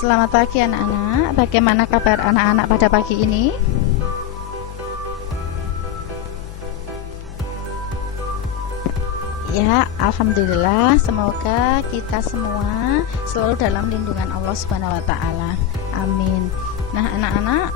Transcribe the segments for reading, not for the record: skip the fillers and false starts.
Selamat pagi anak-anak. Bagaimana kabar anak-anak pada pagi ini? Ya, alhamdulillah. Semoga kita semua selalu dalam lindungan Allah Subhanahu wa taala. Amin. Nah, anak-anak,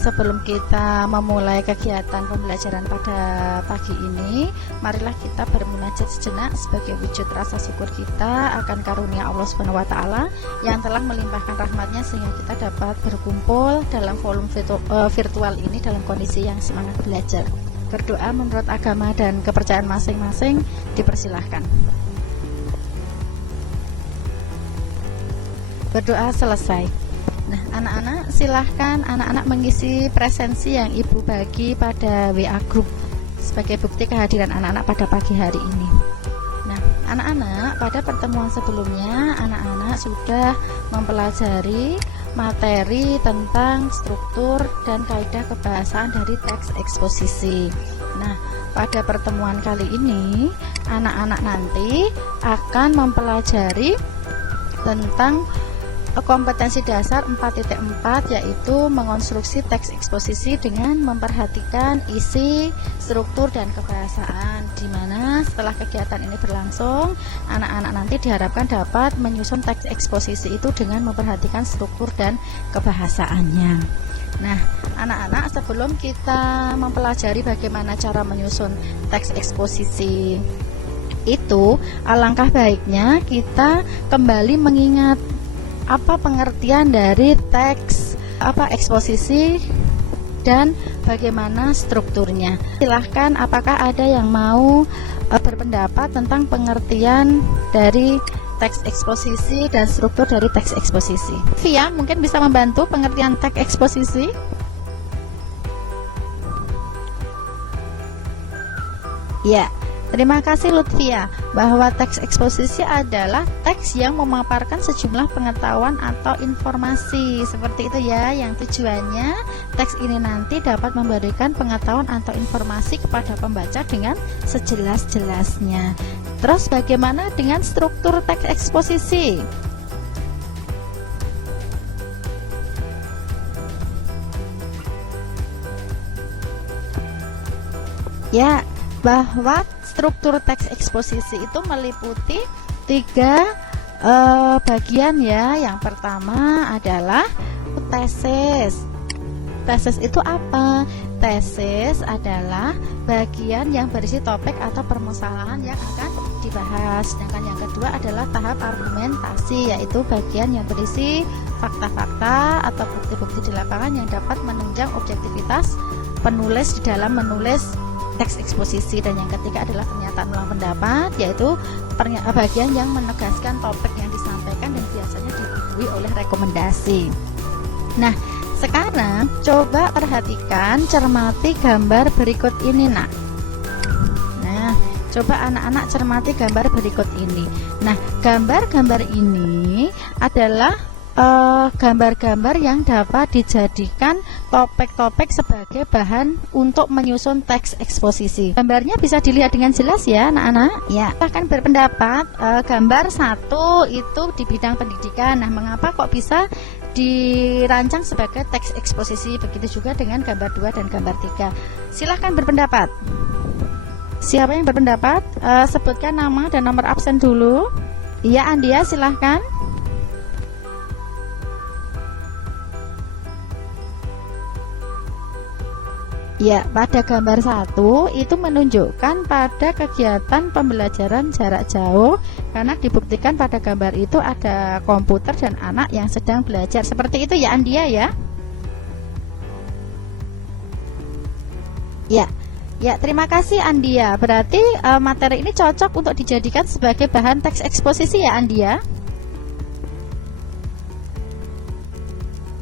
sebelum kita memulai kegiatan pembelajaran pada pagi ini, marilah kita bermunajat sejenak sebagai wujud rasa syukur kita akan karunia Allah Subhanahu wa taala yang telah melimpahkan rahmatnya sehingga kita dapat berkumpul dalam volume virtual ini dalam kondisi yang semangat belajar. Berdoa menurut agama dan kepercayaan masing-masing dipersilahkan. Berdoa selesai. Nah, anak-anak silahkan anak-anak mengisi presensi yang ibu bagi pada WA group sebagai bukti kehadiran anak-anak pada pagi hari ini. Nah, anak-anak, pada pertemuan sebelumnya anak-anak sudah mempelajari materi tentang struktur dan kaidah kebahasaan dari teks eksposisi. Nah, pada pertemuan kali ini anak-anak nanti akan mempelajari tentang kompetensi dasar 4.4, yaitu mengonstruksi teks eksposisi dengan memperhatikan isi, struktur, dan kebahasaan, di mana setelah kegiatan ini berlangsung anak-anak nanti diharapkan dapat menyusun teks eksposisi itu dengan memperhatikan struktur dan kebahasaannya. Nah, anak-anak, sebelum kita mempelajari bagaimana cara menyusun teks eksposisi itu, alangkah baiknya kita kembali mengingat apa pengertian dari teks eksposisi dan bagaimana strukturnya. Silahkan, apakah ada yang mau berpendapat tentang pengertian dari teks eksposisi dan struktur dari teks eksposisi? Via mungkin bisa membantu pengertian teks eksposisi. Ya, terima kasih Lutfia, bahwa teks eksposisi adalah teks yang memaparkan sejumlah pengetahuan atau informasi seperti itu ya, yang tujuannya teks ini nanti dapat memberikan pengetahuan atau informasi kepada pembaca dengan sejelas-jelasnya. Terus bagaimana dengan struktur teks eksposisi? Ya, bahwa struktur teks eksposisi itu meliputi 3 bagian ya. Yang pertama adalah tesis. Tesis itu apa? Tesis adalah bagian yang berisi topik atau permasalahan yang akan dibahas. Sedangkan yang kedua adalah tahap argumentasi, yaitu bagian yang berisi fakta-fakta atau bukti-bukti di lapangan yang dapat menunjang objektivitas penulis di dalam menulis teks eksposisi. Dan yang ketiga adalah pernyataan ulang pendapat, yaitu bagian yang menegaskan topik yang disampaikan dan biasanya dibubuhi oleh rekomendasi. Nah, sekarang coba perhatikan, cermati gambar berikut ini nak. Nah, coba anak-anak cermati gambar berikut ini. Nah, gambar-gambar ini adalah gambar-gambar yang dapat dijadikan topik-topik sebagai bahan untuk menyusun teks eksposisi. Gambarnya bisa dilihat dengan jelas ya anak-anak. Ya, silahkan berpendapat. Gambar 1 itu di bidang pendidikan. Nah, mengapa kok bisa dirancang sebagai teks eksposisi? Begitu juga dengan gambar 2 dan gambar 3. Silahkan berpendapat. Siapa yang berpendapat? Sebutkan nama dan nomor absen dulu. Iya, Andia, silahkan. Ya, pada gambar 1 itu menunjukkan pada kegiatan pembelajaran jarak jauh, karena dibuktikan pada gambar itu ada komputer dan anak yang sedang belajar. Seperti itu ya Andia ya. Ya, terima kasih Andia. Berarti materi ini cocok untuk dijadikan sebagai bahan teks eksposisi ya Andia.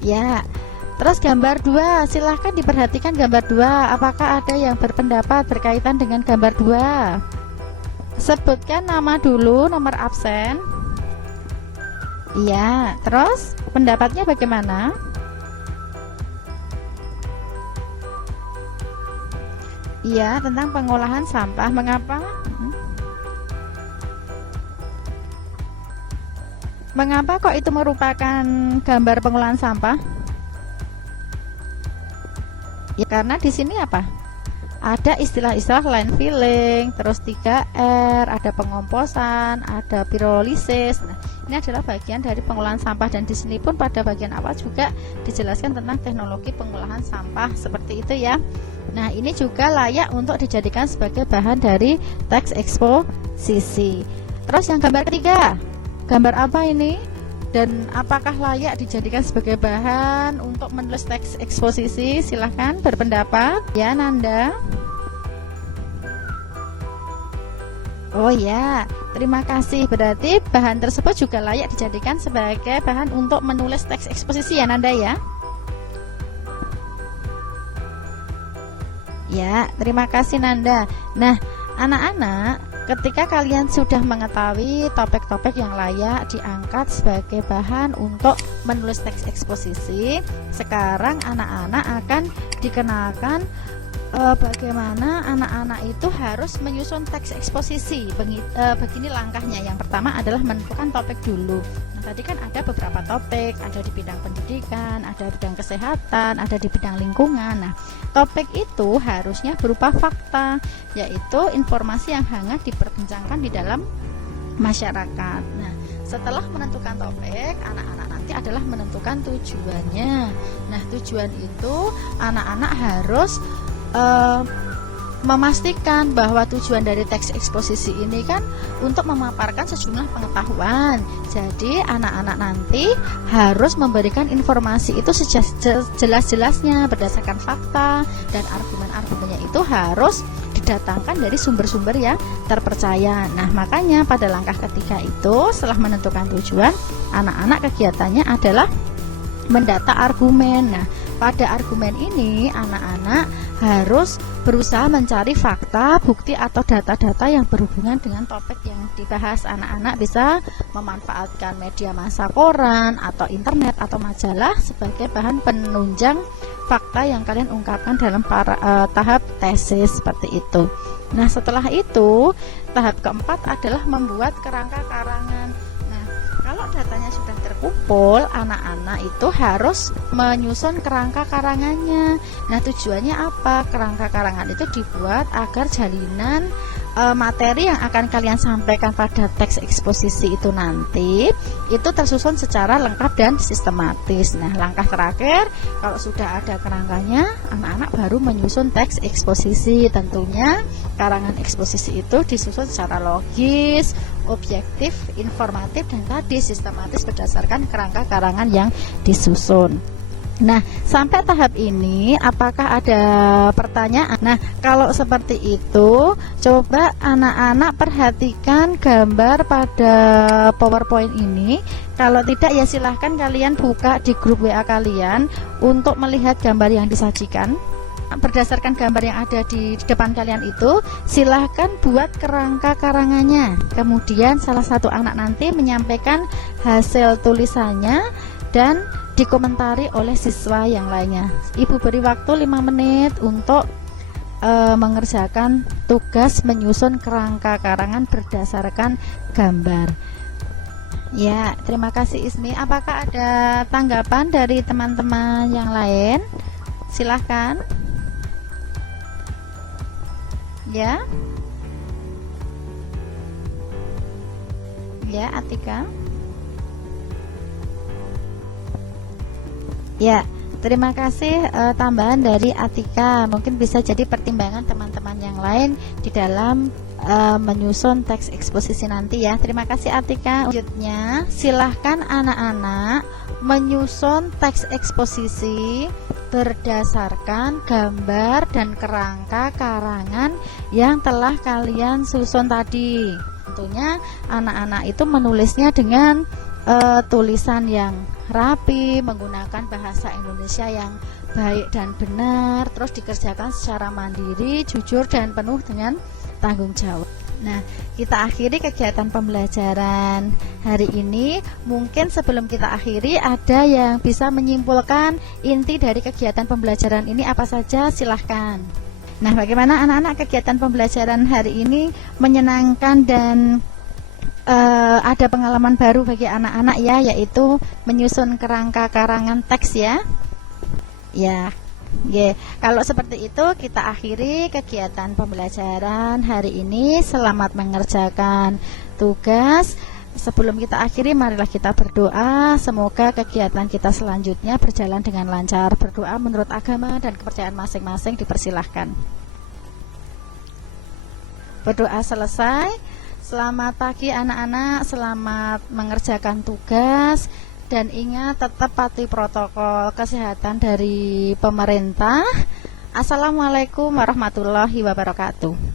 Ya. Terus gambar 2, silahkan diperhatikan gambar 2. Apakah ada yang berpendapat berkaitan dengan gambar 2? Sebutkan nama dulu, nomor absen. Iya, terus pendapatnya bagaimana? Iya, tentang pengolahan sampah. Mengapa? Mengapa kok itu merupakan gambar pengolahan sampah? Ya karena di sini apa? Ada istilah-istilah landfilling, terus 3R, ada pengomposan, ada pirolisis. Nah, ini adalah bagian dari pengolahan sampah, dan di sini pun pada bagian awal juga dijelaskan tentang teknologi pengolahan sampah seperti itu ya. Nah, ini juga layak untuk dijadikan sebagai bahan dari teks eksposisi. Terus yang gambar ketiga, gambar apa ini? Dan apakah layak dijadikan sebagai bahan untuk menulis teks eksposisi? Silahkan berpendapat ya, Nanda. Oh ya, terima kasih. Berarti bahan tersebut juga layak dijadikan sebagai bahan untuk menulis teks eksposisi ya, Nanda ya. Ya, terima kasih, Nanda. Nah, anak-anak, ketika kalian sudah mengetahui topik-topik yang layak diangkat sebagai bahan untuk menulis teks eksposisi, sekarang anak-anak akan dikenalkan bagaimana anak-anak itu harus menyusun teks eksposisi. Begini langkahnya. Yang pertama adalah menentukan topik dulu. Nah, tadi kan ada beberapa topik, ada di bidang pendidikan, ada bidang kesehatan, ada di bidang lingkungan. Nah, topik itu harusnya berupa fakta, yaitu informasi yang hangat diperbincangkan di dalam masyarakat. Nah, setelah menentukan topik, anak-anak nanti adalah menentukan tujuannya. Nah, tujuan itu anak-anak harus memastikan bahwa tujuan dari teks eksposisi ini kan untuk memaparkan sejumlah pengetahuan. Jadi anak-anak nanti harus memberikan informasi itu sejelas-jelasnya berdasarkan fakta, dan argumen-argumennya itu harus didatangkan dari sumber-sumber yang terpercaya. Nah, makanya pada langkah ketiga itu, setelah menentukan tujuan, anak-anak kegiatannya adalah mendata argumen. Nah, pada argumen ini anak-anak harus berusaha mencari fakta, bukti atau data-data yang berhubungan dengan topik yang dibahas. Anak-anak bisa memanfaatkan media massa, koran atau internet atau majalah sebagai bahan penunjang fakta yang kalian ungkapkan dalam tahap tesis seperti itu. Nah, setelah itu tahap keempat adalah membuat kerangka karangan. Kalau datanya sudah terkumpul, anak-anak itu harus menyusun kerangka karangannya. Nah, tujuannya apa? Kerangka karangan itu dibuat agar jalinan materi yang akan kalian sampaikan pada teks eksposisi itu nanti itu tersusun secara lengkap dan sistematis. Nah, langkah terakhir, kalau sudah ada kerangkanya, anak-anak baru menyusun teks eksposisi. Tentunya karangan eksposisi itu disusun secara logis, objektif, informatif, dan tadi sistematis berdasarkan kerangka karangan yang disusun. Nah, sampai tahap ini apakah ada pertanyaan? Nah, kalau seperti itu, coba anak-anak perhatikan gambar pada PowerPoint ini. Kalau tidak, ya silahkan kalian buka di grup WA kalian untuk melihat gambar yang disajikan. Berdasarkan gambar yang ada di depan kalian itu, silahkan buat kerangka karangannya. Kemudian salah satu anak nanti menyampaikan hasil tulisannya dan dikomentari oleh siswa yang lainnya. Ibu beri waktu 5 menit untuk mengerjakan tugas menyusun kerangka karangan berdasarkan gambar. Ya, terima kasih Ismi. Apakah ada tanggapan dari teman-teman yang lain? Silahkan. Ya. Ya, Atika. Ya, terima kasih tambahan dari Atika. Mungkin bisa jadi pertimbangan teman-teman yang lain di dalam menyusun teks eksposisi nanti ya. Terima kasih Atika. Selanjutnya, silahkan anak-anak menyusun teks eksposisi berdasarkan gambar dan kerangka karangan yang telah kalian susun tadi. Tentunya anak-anak itu menulisnya dengan tulisan yang rapi, menggunakan bahasa Indonesia yang baik dan benar, terus dikerjakan secara mandiri, jujur, dan penuh dengan tanggung jawab. Nah, kita akhiri kegiatan pembelajaran hari ini. Mungkin sebelum kita akhiri, ada yang bisa menyimpulkan inti dari kegiatan pembelajaran ini apa saja? Silahkan. Nah, bagaimana anak-anak kegiatan pembelajaran hari ini menyenangkan dan ada pengalaman baru bagi anak-anak ya, yaitu menyusun kerangka karangan teks ya. Ya, kalau seperti itu kita akhiri kegiatan pembelajaran hari ini. Selamat mengerjakan tugas. Sebelum kita akhiri, marilah kita berdoa. Semoga kegiatan kita selanjutnya berjalan dengan lancar. Berdoa menurut agama dan kepercayaan masing-masing dipersilahkan. Berdoa selesai. Selamat pagi anak-anak, selamat mengerjakan tugas. Dan ingat, tetap patuhi protokol kesehatan dari pemerintah. Assalamualaikum warahmatullahi wabarakatuh.